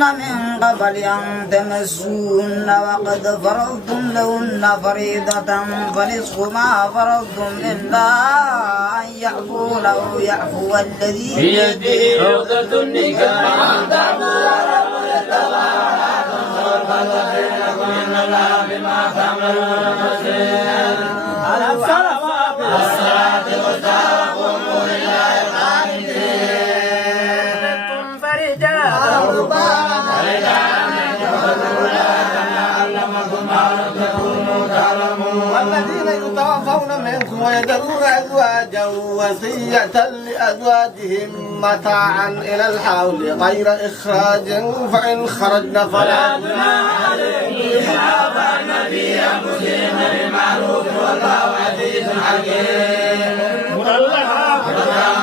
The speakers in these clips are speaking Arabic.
من قبل أن تمسوهن وقد فرضتم لهن فريضة فنصف ما فرضتم إلا أن يعفون أو يعفو الذي بيده عقدة النكاح وأن تعفوا إن الله بما تعملون بصير. على الصلاة والسلام لله القائمين. والذين يتوفون منكم ويذرون أزواجا وصية لأزواجهم متاعا إلى الحول غير إخراج فإن خرجن فلا جناح عليهم فيما فعلن في أنفسهن بالمعروف والله عزيز حكيم.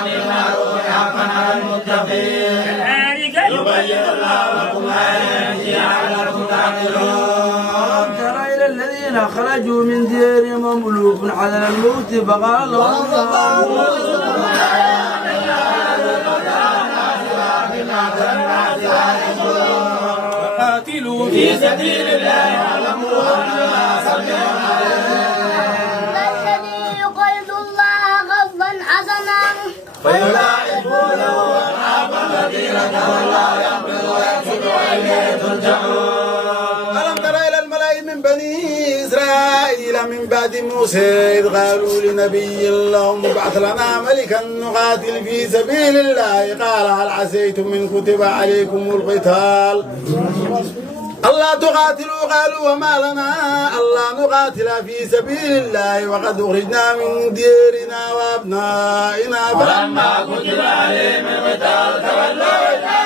بالمعروف حقا على المتقين. يبين الله لكم آياته لعلكم تعقلون. ترى إلى الذين خرجوا من ديارهم وملوك على الموت فقال لهم قاتلوا في سبيل الله واعلموا أن الله سميع الذي يقرض الله قرضا حسنا فيضاعفونه أضعافا كثيرة والله يقبض ويبسط وإليه ترجعون. ألم تر إلى الملأ من بني إسرائيل من بعد موسى إذ قالوا لنبي اللهم ابعث لنا ملكا نقاتل في سبيل الله قال هل عسيتم إن كتب عليكم القتال ألا تقاتلوا قالوا وما لنا ألا نقاتل في سبيل الله وقد أخرجنا من ديارنا وأبنائنا فلما كتب عليهم القتال تولوا إلا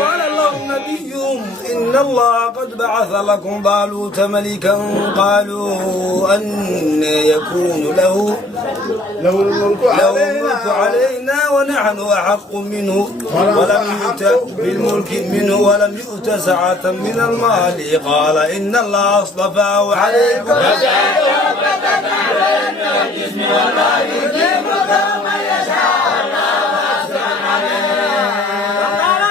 وقال لهم نبيهم إن الله قد بعث لكم طالوت ملكا قالوا أن يكون له الملك علينا ونحن أحق منه ولم يؤت بالملك منه ولم يؤت سعة من المال قال إن الله اصطفاه عليكم وجعلوا فتاة عليهم الجسم والله يجيب من يشاء الله واسع عليه. وقال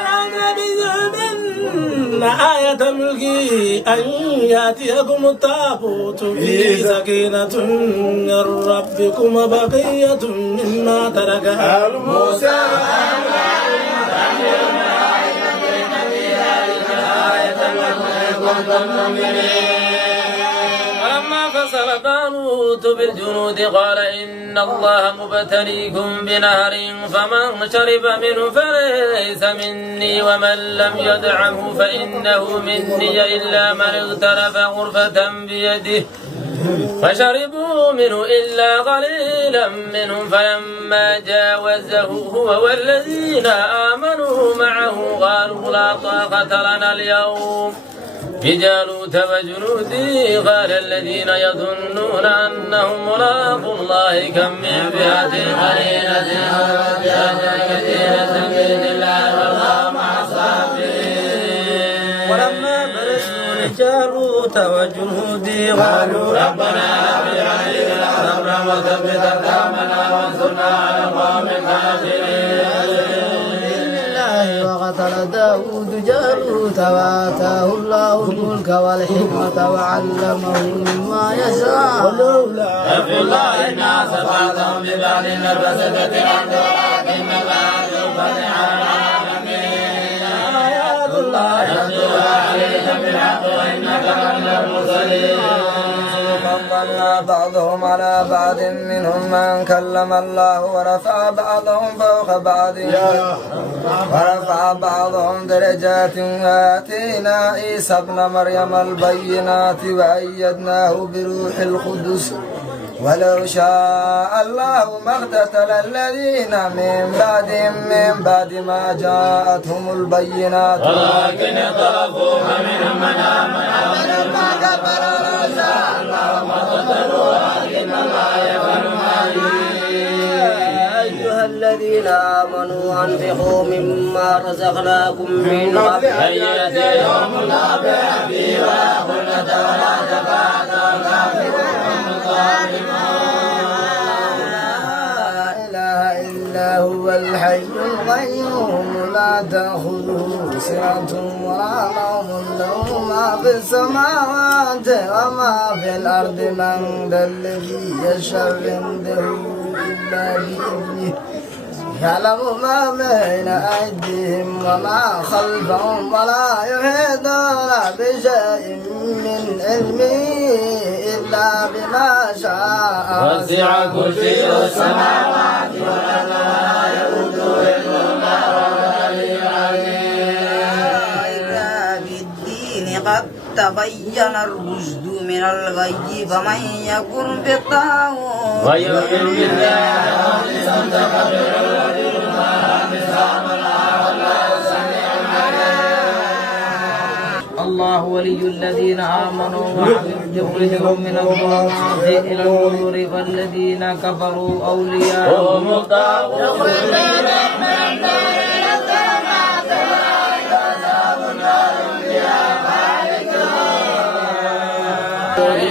إن آية ملكي أن يأتيكم التابوت فيه سكينة من ربكم وبقية مما ترك آل موسى ولما فصل طالوت بالجنود قال إن الله مبتليكم بنهر فمن شرب منه فليس مني ومن لم يدعه فإنه مني إلا من اغترف غرفة بيده فشربوا منه إلا قليلا منهم فلما جاوزه هو والذين آمنوا معه قالوا لا طاقة لنا اليوم بجالوت وجنوده قال الذين يظنون أنهم ملاقو الله كم من فئة قليلة وفئة كثيرة بإذن الله والله مع الصابرين. ولما برزوا لجالوت وجنوده قالوا ربنا أبي علينا صبرا وثبت أقدامنا وانصرنا على القوم الكافرين. وقتل داود جالوت وآتاه الله الملك والحكمة وعلمه مما يشاء ولولا أفي الله الناس بعضهم ببعض لفسدت الأرض ولكن الله ذو فضل على العالمين. آيات الله يتلوها عليك بالحق وإنك لمن المرسلين. فضلنا بعضهم على بعض منهم من كلم الله ورفع بعضهم فوق بعض ورفع بعضهم درجات وآتينا عيسى ابن مريم البينات وأيدناه بروح القدس ولو شاء الله ما اقتتل الذين من بعد ما جاءتهم البينات ولكن اختلفوا فمنهم من آمن ومنهم من كفر ولو شاء الله ما اقتتلوا ولكن الله يفعل ما يريد. أيها الذين آمنوا أنفقوا مما رزقناكم من قبل أن يأتي يوم لا بيع فيه ولا خلة ولا شفاعة والكافرون هم الظالمون. لا إله إلا الله هو الحي القيوم لا تأخذه سنة ولا نوم له ما في السماوات وما في الأرض من ذا الذي يشفع عنده إلا بإذنه يعلم ما بين أيديهم وما خلفهم ولا يحيطون بشيء من علمه إلا بما شاء وسع كرسيه السماوات والأرض ولا يؤوده حفظهما وهو العلي العظيم. في الدين قد تبين الرشد من الغي فمن يكن بالطاغوت ويؤمن بالله واستمسك بالعروة الوثقى انفصام لها والله سميع عليم. الله ولي الذين آمنوا يخرجهم من الظلمات إلى النور والذين كفروا أولياءهم هم الطاغوت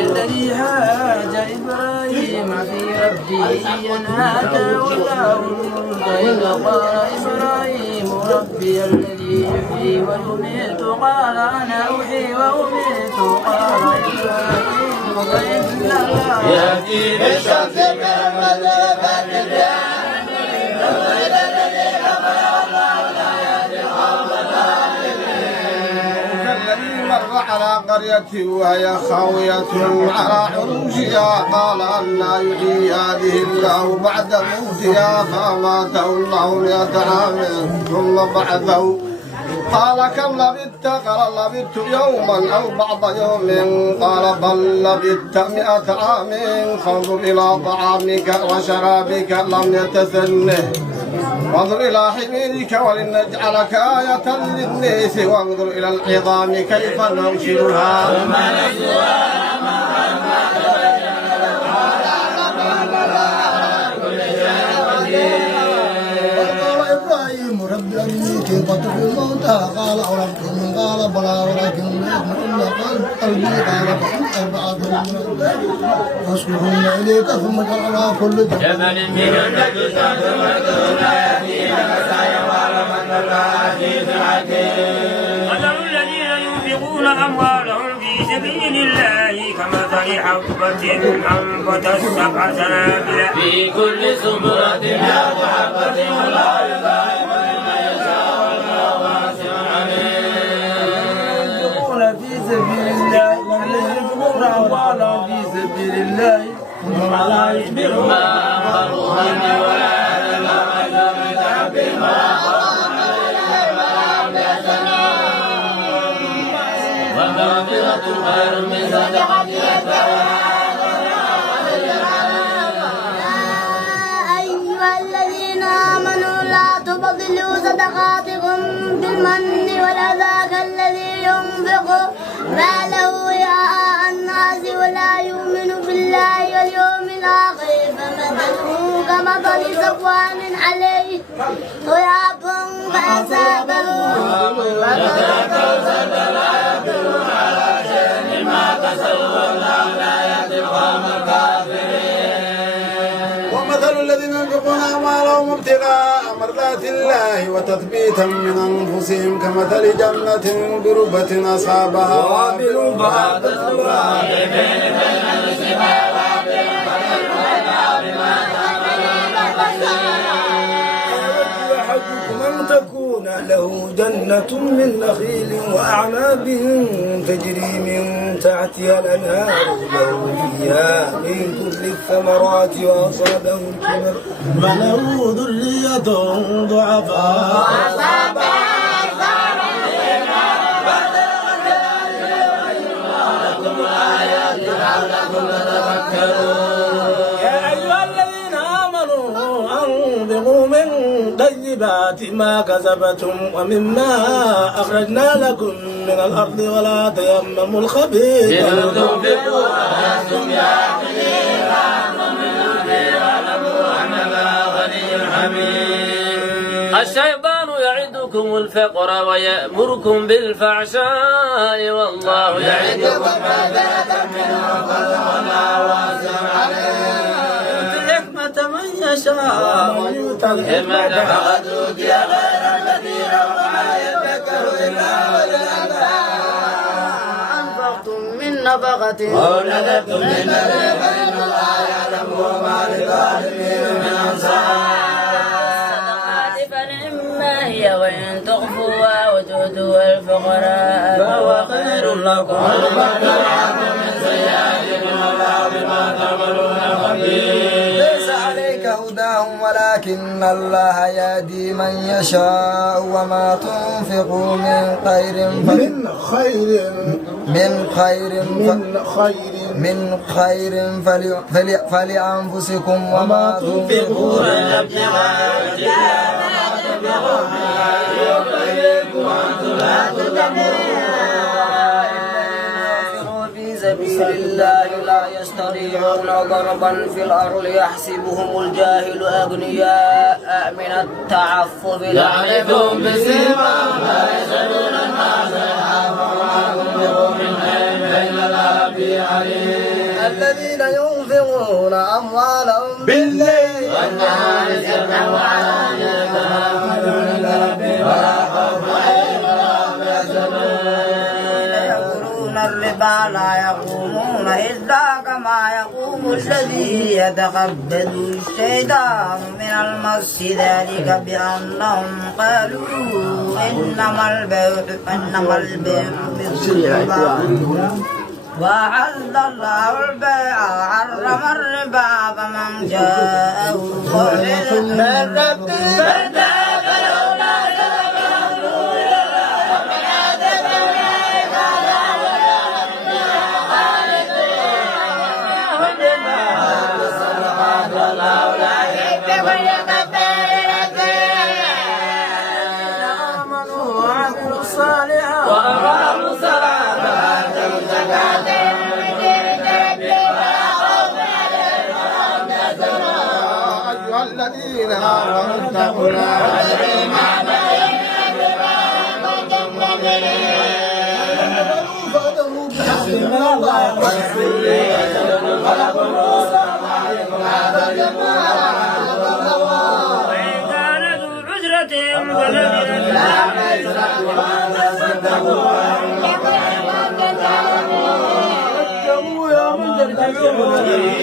الذي حاج إبراهيم في ربه أن آتاه الله الملك إذ قال إبراهيم ربي الذي يحيي ويميت قال أنا أحيي وأميت قال إبراهيم فإن الله يهدي بالشمس من المغرب كالذي مر على قرية وهي خاوية على عروشها قال أنى يحيي هذه الله بعد موتها فأماته الله 100 عام ثم بعثه قال كم لبثت؟ قال لبثت يوما أو بعض يوم قال بل لبثت 100 عام فانظر إلى طعامك وشرابك لم يتسنه وانظر إلى حميرك ولنجعلك آية للناس وانظر إلى العظام كيف ننشرها إبراهيم رب أرني كيف تحيي الموتى قال أولم تؤمن قال بلى ولكن ليطمئن قلبي قال فإن أبعثهم فاصلحن إليك ثم اجعل على كل جبل منك تشهد وتكون يأتيك مسايا واعلم أن الله عزيز حكيم. مثل الذين ينفقون أموالهم في سبيل الله كمثل حبة أنبتت 7 سنابل في كل سنبلة 100 حبة والله يضاعف لمن يشاء والله واسع عليم. ينفقون في سبيل الله ينفقون أموالهم في سبيل الله ثم لا يشبعون ما أنفقوا منه ولا يعلم أجر بما ومغفرة خير من صدقة أيها الذين آمنوا لا تبطلوا صدقاتكم بالمن والأذى كالذي ينفق ماله رئاء الناس ولا يؤمن بالله واليوم الآخر فمثله كمثل صفوان عليه تراب فأصابه ومثل الذين ينفقون أموالهم ابتغاء مرضات الله وتثبيتا من أنفسهم كمثل جنة بربة أصابها وابل فآتت أحدكم أن تكون له جنة من نخيل وأعناب تجري من تحتها الأنهار له فيها من كل الثمرات وأصابه الكبر فله ذرية ضعفاء يا أيها الذين آمنوا أنفقوا من طيبات ما كسبتم ومما أخرجنا لكم من الأرض ولا تيمموا الخبيث تنفقوا أنتم يأكلين واعلموا أن الله غني حميد. الشيطان يعدكم الفقر ويأمركم بالفحشاء والله يعدكم مغفرة منه والله واسع عليم. الحكمة من يشاء ومن يؤت الحكمة فقد أوتي خيرا كثيرا وما يذكر إلا أولو الألباب. أنفقتم من نفقة أو نذرتم من نذر فإن الله يعلم وما للظالمين من أنصار. فنعما هي وإن تخفوها وتؤتوا الفقراء فهو خير لكم. ويكفر عنكم من سيئاتكم والله بما تعملون خبير. ليس عليك هداهم ولكن الله يهدي من يشاء وما تنفقوا من خير فلأنفسكم وما تنفقون ابتغاء وجه في سبيل الله لا يستطيعون ضربا في الأرض يحسبهم الجاهل أغنياء من التعفف يعرفون بسيماهم لا يسألون الناس إلحافا وما تنفقوا من خير فإن الله به عليم. الذين ينفقون أموالهم بالليل والنهار سرا وعلانية يأمرون بربهم ولا خوف عليهم ولا هم يحزنون. يأكلون الربا لا يقومون إلا كما يقوم الذي يتخبط الشيطان من المس ذلك بأنهم قالوا إنما البيع مثل الربا وأحل الله البيع وحرم الربا فمن جاءه قول من ربه فانتهى فله ما سلف أمره إلى الله ومن عاد فأولئك أصحاب النار خالدين الصدقات والله لا يحب كل كفار أثيم. آمنوا وعملوا الصالحات وأقاموا الصلاة وآتوا الزكاة أيها الذين آمنوا اتقوا الله فاعلموا بحسب من الله وإن كان ذو عسرة فنذرة اتقوا يوما ترجعون فيه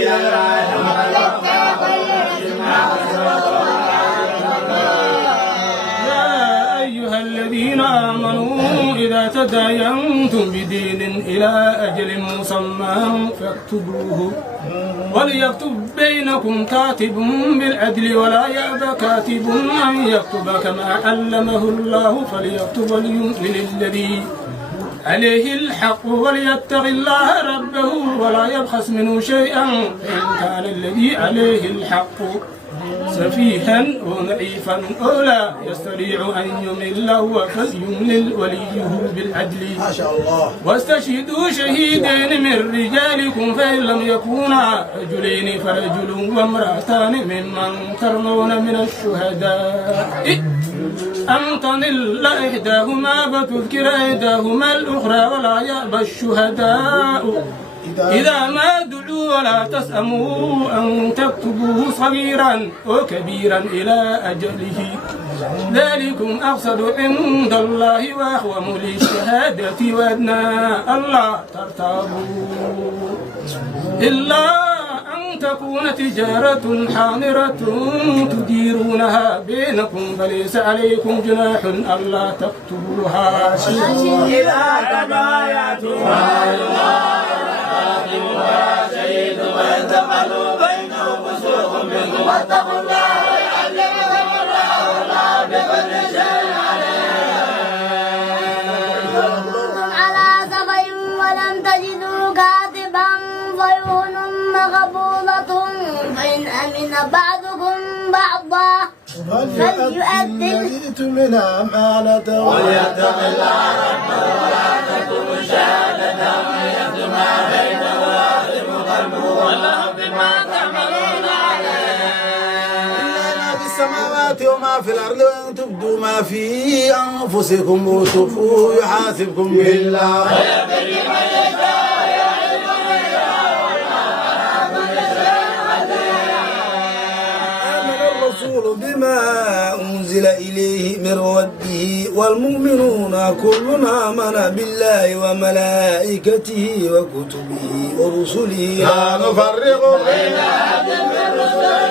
يا أيها الذين آمنوا إذا تداينتم بدين إلى أجل مسمى فاكتبوه وليكتب بينكم كاتب بالعدل ولا يأبى كاتب أن يكتب كما علمه الله فليكتب وليملل الذي عليه الحق وليتق الله ربه ولا يبخس منه شيئا فإن كان الذي عليه الحق سفيها وضعيفا أو لا يستطيع أن يمل هو فليملل وليه بالعدل ما شاء الله واستشهدوا شهيدين من رجالكم فإن لم يكونا رجلين فرجل وامرأتان ممن ترضون من الشهداء أن تضل إحداهما فتذكر إحداهما الأخرى ولا يأبى الشهداء إذا ما دعوا ولا تسأموا أن تكتبوه صغيرا وكبيرا إلى أجله ذلكم أقصد عند الله وأقوم للشهادة وأدنى ألا ترتابوا إلا أن تكون تجارة حاضرة تديرونها بينكم فليس عليكم جناح ألا تكتبوها إذا تبايعتم شهيد وينتقلوا بينهم فسوق منكم واتقوا الله ويعلمكم الله والله بكل شيء كنتم على سفر ولم تجدوا كاتبا فيهن مقبوضة فإن أمن بعضكم بعضا فليؤدي الذي اؤتمن أمانته وليتق الله ربه ولا تكتموا الشهادة ومن يكتمها بينه ويأثم قلبه والله بما تعملون عليم. إلا ما في السماوات وما في الأرض وإن تبدوا ما في أنفسكم وتخفوه يحاسبكم به الله ويغفر لمن يشاء ويعز من يشاء والله على كل شيء قدير. بما أنزل إليه من ربه والمؤمنون كل آمن بالله وملائكته وكتبه ورسله لا نفرق بين أحد من رسله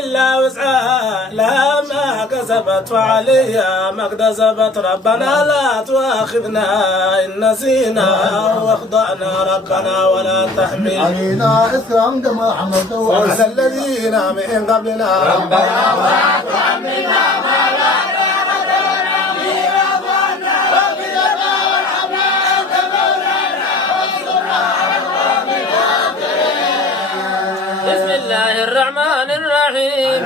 إلا وسعها لها ما كسبت وعليها ما اكتسبت ربنا لا تؤاخذنا إن نسينا واخطأنا ربنا ولا تحمل علينا إسرا كما حملته على الذين من قبلنا ربنا ولا تحملنا ما لا طاقة لنا به واعف عنا واغفر لنا وارحمنا أنت مولانا وانصرنا على القوم الكافرين. بسم الله الرحمن الرحيم.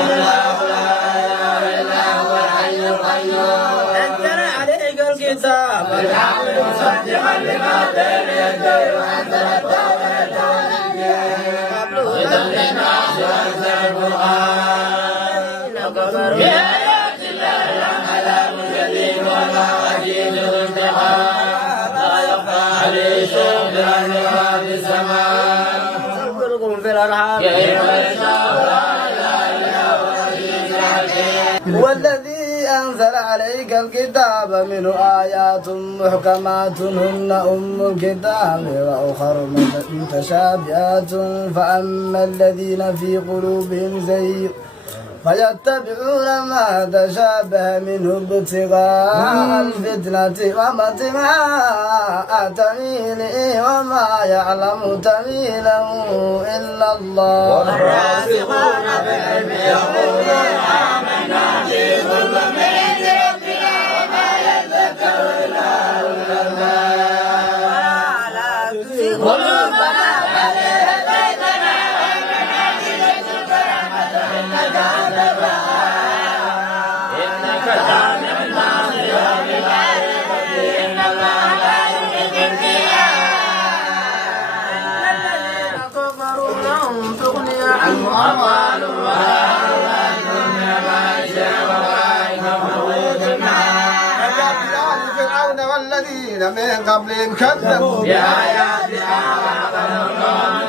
الله لا إله إلا هو الحي القيوم. أنزل عليك الكتاب بالحق مصدقا لما بين يديه وأنزل التوراة والإنجيل هدى للناس وأنزل القرآن بآيات الله عذاب شديد وما أكيد الامتحان لا يخفى عليه شيء في الأرض ولا في السماء يصوركم في الأرحام كيف يشاء لا إله إلا هو العزيز الحكيم. هو الذي أنزل عليك الكتاب منه آيات محكمات هن أم الكتاب وأخر متشابهات فأما الذين في قلوبهم زيغ فيتبعون ما تشابه منه ابتغاء الفتنة وابتغاء تأويله وما يعلم تأويله إلا الله. والراسخون في العلم يقولون آمنا به كل من عند ربنا وما يذكر إلا أولو الألباب. قلوبنا عليه هديتنا وإننا إليك رحمة إنك أنت الوهاب. إنك جامع الناس يوم لا ريب فيه إن الله لا يخلف الميعاد. الذين كفروا لهم تغني عنهم أموالهم ولا أولادهم من المعيشة وأولئك مأواهم النار. آل فرعون والذين من قبلهم كذبوا بآياتنا وأخذهم